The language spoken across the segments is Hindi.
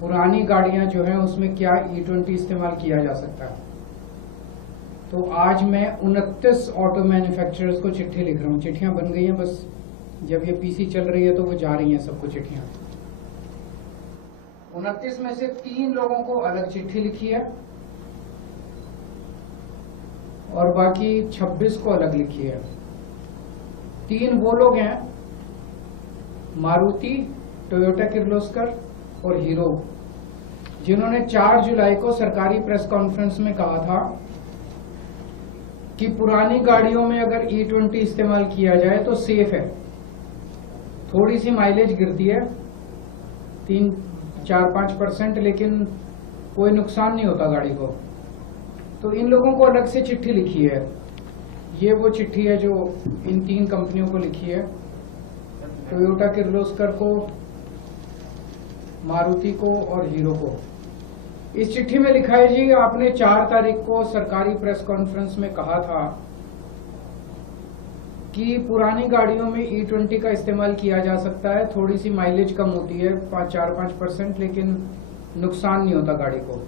पुरानी गाड़ियां जो हैं उसमें क्या E20 इस्तेमाल किया जा सकता है। तो आज मैं 29 ऑटो मैन्युफैक्चरर्स को चिट्ठी लिख रहा हूँ। चिट्ठियां बन गई हैं, बस जब ये पीसी चल रही है तो वो जा रही हैं सबको चिट्ठियां। 29 में से 3 लोगों को अलग चिट्ठी लिखी है और बाकी 26 को अलग लिखी है। 3 वो लोग हैं, मारुति, टोयोटा किर्लोस्कर और हीरो, जिन्होंने 4 जुलाई को सरकारी प्रेस कॉन्फ्रेंस में कहा था कि पुरानी गाड़ियों में अगर E20 इस्तेमाल किया जाए तो सेफ है। थोड़ी सी माइलेज गिरती है 3-4-5%, लेकिन कोई नुकसान नहीं होता गाड़ी को। तो इन लोगों को अलग से चिट्ठी लिखी है। ये वो चिट्ठी है जो इन 3 कंपनियों को लिखी है, टोयोटा किर्लोस्कर को, मारुति को और हीरो को। इस चिट्ठी में लिखा है, जी आपने 4 तारीख को सरकारी प्रेस कॉन्फ्रेंस में कहा था कि पुरानी गाड़ियों में E20 का इस्तेमाल किया जा सकता है। थोड़ी सी माइलेज कम होती है 4-5%, लेकिन नुकसान नहीं होता गाड़ी को।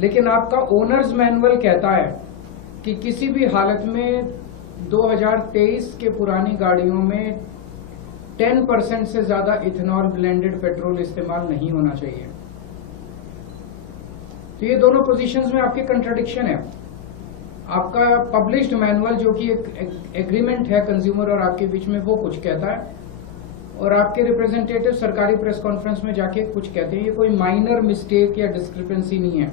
लेकिन आपका ओनर्स मैनुअल कहता है कि किसी भी हालत में 2023 के पुरानी गाड़ियों में 10% से ज्यादा इथेनॉल ब्लेंडेड पेट्रोल इस्तेमाल नहीं होना चाहिए। तो ये दोनों पोजीशंस में आपके कंट्राडिक्शन है। आपका पब्लिश्ड मैनुअल जो कि एक एग्रीमेंट है कंज्यूमर और आपके बीच में, वो कुछ कहता है और आपके रिप्रेजेंटेटिव सरकारी प्रेस कॉन्फ्रेंस में जाके कुछ कहते हैं। ये कोई माइनर मिस्टेक या डिस्क्रिपेंसी नहीं है।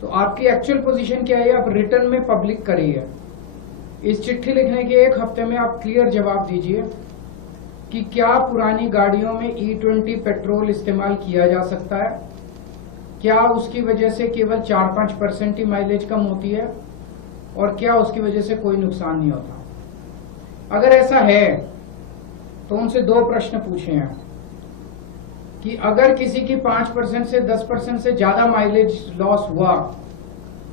तो आपकी एक्चुअल पोजीशन क्या है, आप रिटर्न में पब्लिक करिए। इस चिट्ठी लिखने के 1 हफ्ते में आप क्लियर जवाब दीजिए कि क्या पुरानी गाड़ियों में E20 पेट्रोल इस्तेमाल किया जा सकता है, क्या उसकी वजह से केवल 4-5% ही माइलेज कम होती है और क्या उसकी वजह से कोई नुकसान नहीं होता। अगर ऐसा है तो उनसे 2 प्रश्न पूछे हैं कि अगर किसी की 5% से 10% से ज्यादा माइलेज लॉस हुआ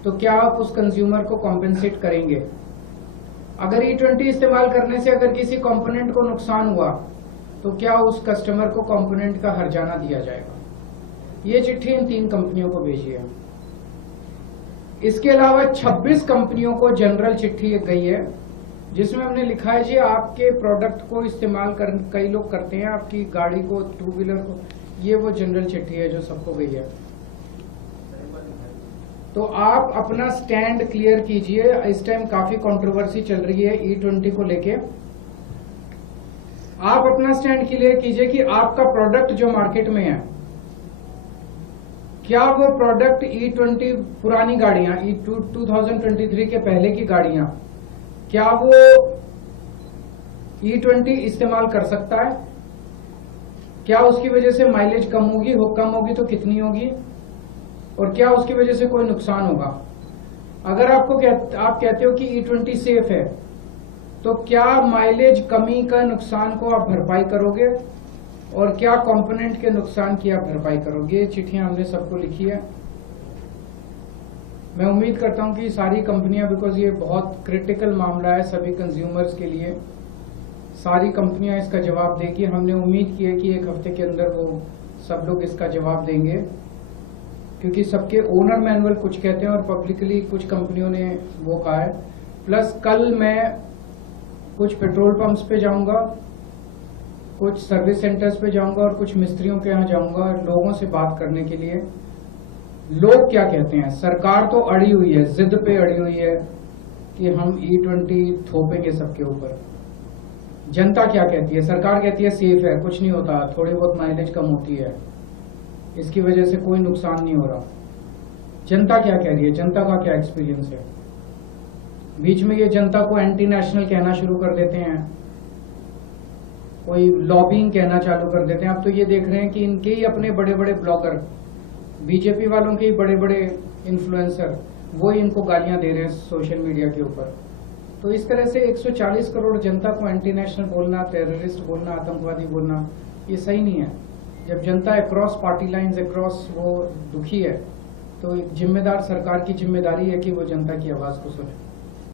तो क्या आप उस कंज्यूमर को कॉम्पेंसेट करेंगे। अगर E20 इस्तेमाल करने से अगर किसी कंपोनेंट को नुकसान हुआ तो क्या उस कस्टमर को कंपोनेंट का हर्जाना दिया जाएगा। ये चिट्ठी इन 3 कंपनियों को भेजी है। इसके अलावा 26 कंपनियों को जनरल चिट्ठी गई है, जिसमें हमने लिखा है, जी आपके प्रोडक्ट को इस्तेमाल कई लोग करते हैं, आपकी गाड़ी को, 2 व्हीलर को। ये वो जनरल चिट्ठी है जो सबको गई है। तो आप अपना स्टैंड क्लियर कीजिए। इस टाइम काफी कंट्रोवर्सी चल रही है E20 को लेके। आप अपना स्टैंड क्लियर कीजिए कि आपका प्रोडक्ट जो मार्केट में है, क्या वो प्रोडक्ट E20 पुरानी गाड़ियां, 2023 के पहले की गाड़ियां, क्या वो E20 इस्तेमाल कर सकता है। क्या उसकी वजह से माइलेज कम होगी, कम होगी तो कितनी होगी, और क्या उसकी वजह से कोई नुकसान होगा। अगर आप कहते हो कि E20 सेफ है, तो क्या माइलेज कमी का नुकसान को आप भरपाई करोगे और क्या कंपोनेंट के नुकसान की आप भरपाई करोगे। ये चिट्ठियां हमने सबको लिखी है। मैं उम्मीद करता हूं कि सारी कंपनियां, बिकॉज ये बहुत क्रिटिकल मामला है सभी कंज्यूमर्स के लिए, सारी कंपनियां इसका जवाब देगी। हमने उम्मीद की है कि 1 हफ्ते के अंदर वो सब लोग इसका जवाब देंगे, क्योंकि सबके ओनर मैनुअल कुछ कहते हैं और पब्लिकली कुछ कंपनियों ने वो कहा है। प्लस कल मैं कुछ पेट्रोल पंप्स पे जाऊंगा, कुछ सर्विस सेंटर्स पे जाऊंगा और कुछ मिस्त्रियों के यहाँ जाऊंगा लोगों से बात करने के लिए। लोग क्या कहते हैं। सरकार तो अड़ी हुई है, जिद पे अड़ी हुई है कि हम E20 थोपेंगे सबके ऊपर। जनता क्या कहती है। सरकार कहती है सेफ है, कुछ नहीं होता, थोड़ी बहुत माइलेज कम होती है, इसकी वजह से कोई नुकसान नहीं हो रहा। जनता क्या कह रही है, जनता का क्या एक्सपीरियंस है। बीच में ये जनता को एंटी नेशनल कहना शुरू कर देते हैं, कोई लॉबिंग कहना चालू कर देते हैं। अब तो ये देख रहे हैं कि इनके ही अपने बड़े बड़े ब्लॉगर, बीजेपी वालों के ही बड़े बड़े इन्फ्लुएंसर, वो इनको गालियां दे रहे हैं सोशल मीडिया के ऊपर। तो इस तरह से 140 करोड़ जनता को एंटी नेशनल बोलना, टेररिस्ट बोलना, आतंकवादी बोलना, ये सही नहीं है। जब जनता अक्रॉस पार्टी लाइंस, अक्रॉस वो दुखी है, तो एक जिम्मेदार सरकार की जिम्मेदारी है कि वो जनता की आवाज को सुने।